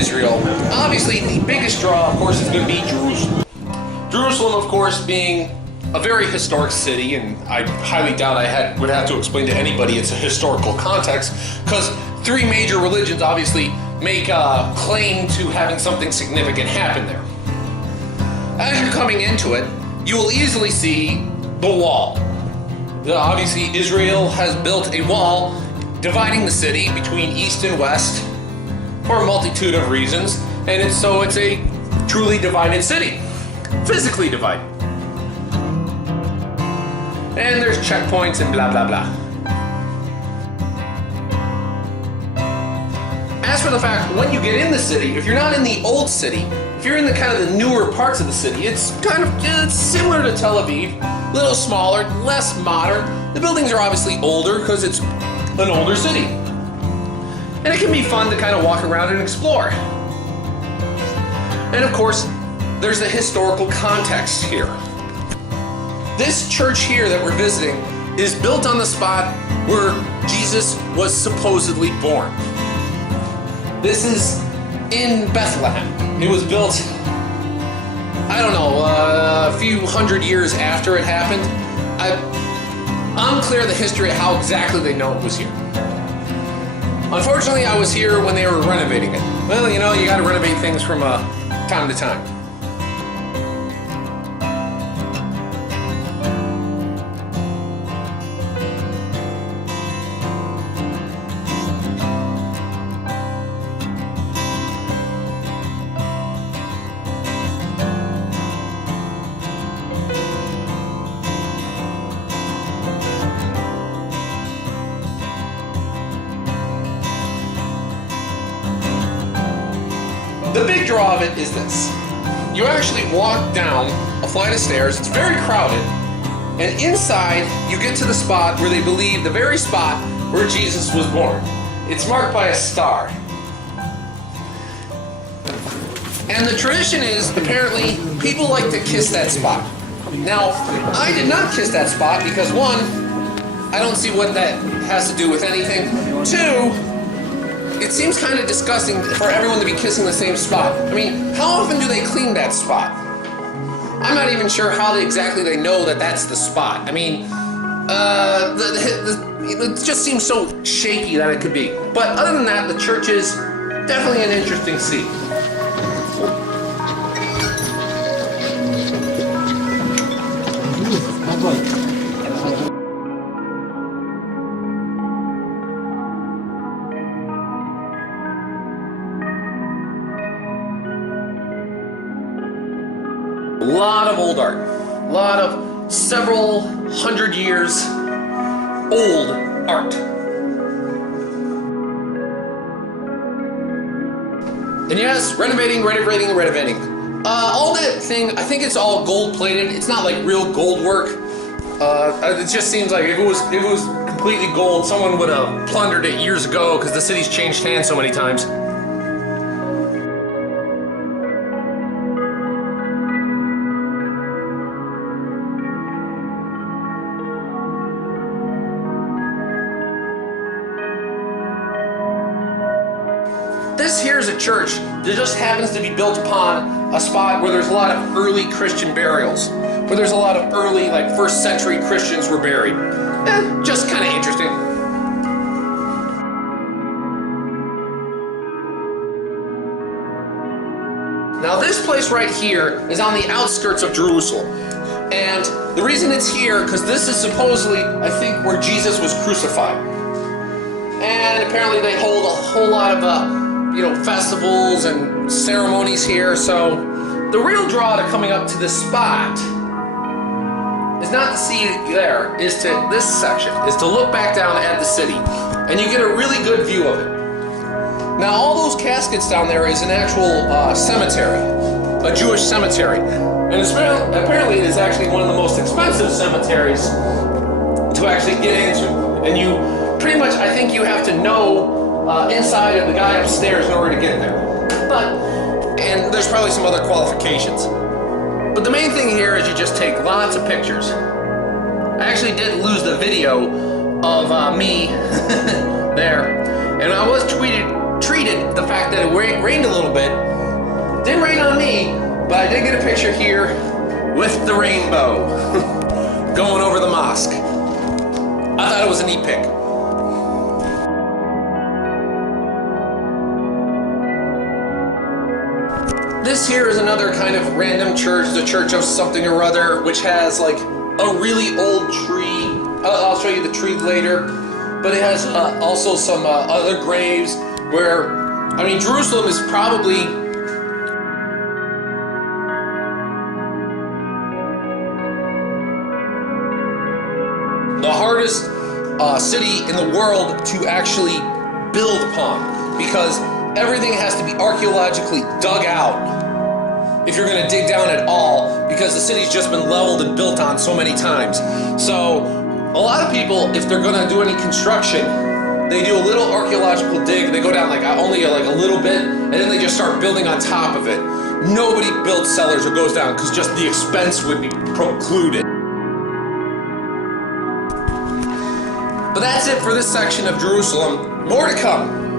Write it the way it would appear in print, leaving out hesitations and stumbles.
Israel, obviously the biggest draw, of course, is going to be Jerusalem. Jerusalem, of course, being a very historic city, and I highly doubt I would have to explain to anybody its a historical context, because three major religions obviously make a claim to having something significant happen there. As you're coming into it, you will easily see the wall. Obviously, Israel has built a wall dividing the city between east and west for a multitude of reasons, and it's a truly divided city, physically divided. And there's checkpoints and blah blah blah. As for the fact, when you get in the city, if you're not in the old city, if you're in the kind of the newer parts of the city, it's similar to Tel Aviv, a little smaller, less modern. The buildings are obviously older because it's an older city. And it can be fun to kind of walk around and explore. And of course, there's the historical context here. This church here that we're visiting is built on the spot where Jesus was supposedly born. This is in Bethlehem. It was built, I don't know, a few hundred years after it happened. I'm unclear the history of how exactly they know it was here. Unfortunately, I was here when they were renovating it. Well, you gotta renovate things from time to time. The big draw of it is this. You actually walk down a flight of stairs, it's very crowded, and inside you get to the spot where they believe the very spot where Jesus was born. It's marked by a star. And the tradition is, apparently, people like to kiss that spot. Now, I did not kiss that spot because one, I don't see what that has to do with anything. Two, it seems kind of disgusting for everyone to be kissing the same spot. I mean, how often do they clean that spot? I'm not even sure how exactly they know that that's the spot. I mean, it just seems so shaky that it could be. But other than that, the church is definitely an interesting scene. A lot of old art, a lot of several hundred years old art. And yes, renovating. All that thing, I think it's all gold plated. It's not like real gold work. It just seems like if it was completely gold, someone would have plundered it years ago because the city's changed hands so many times. This here is a church that just happens to be built upon a spot where there's a lot of early Christian burials, where there's a lot of early, like, first century Christians were buried. Just kind of interesting. Now this place right here is on the outskirts of Jerusalem. And the reason it's here, because this is supposedly, I think, where Jesus was crucified. And apparently they hold a whole lot of festivals and ceremonies here. So the real draw to coming up to this spot is not to see it there, is to this section, is to look back down at the city, and you get a really good view of it. Now all those caskets down there is an actual cemetery, a Jewish cemetery, and apparently it is actually one of the most expensive cemeteries to actually get into, and you pretty much, I think you have to know inside of the guy upstairs in order to get there. And there's probably some other qualifications. But the main thing here is you just take lots of pictures. I actually did lose the video of me there. And I was treated treated the fact that it rained a little bit. Didn't rain on me, but I did get a picture here with the rainbow going over the mosque. I thought it was a neat pic. This here is another kind of random church, the Church of something or other, which has like a really old tree. I'll show you the tree later, but it has also some other graves where, I mean, Jerusalem is probably the hardest city in the world to actually build upon, because everything has to be archaeologically dug out if you're going to dig down at all, because the city's just been leveled and built on so many times. So a lot of people, if they're going to do any construction, they do a little archaeological dig. They go down like only like a little bit, and then they just start building on top of it. Nobody builds cellars or goes down because just the expense would be precluded. But that's it for this section of Jerusalem. More to come.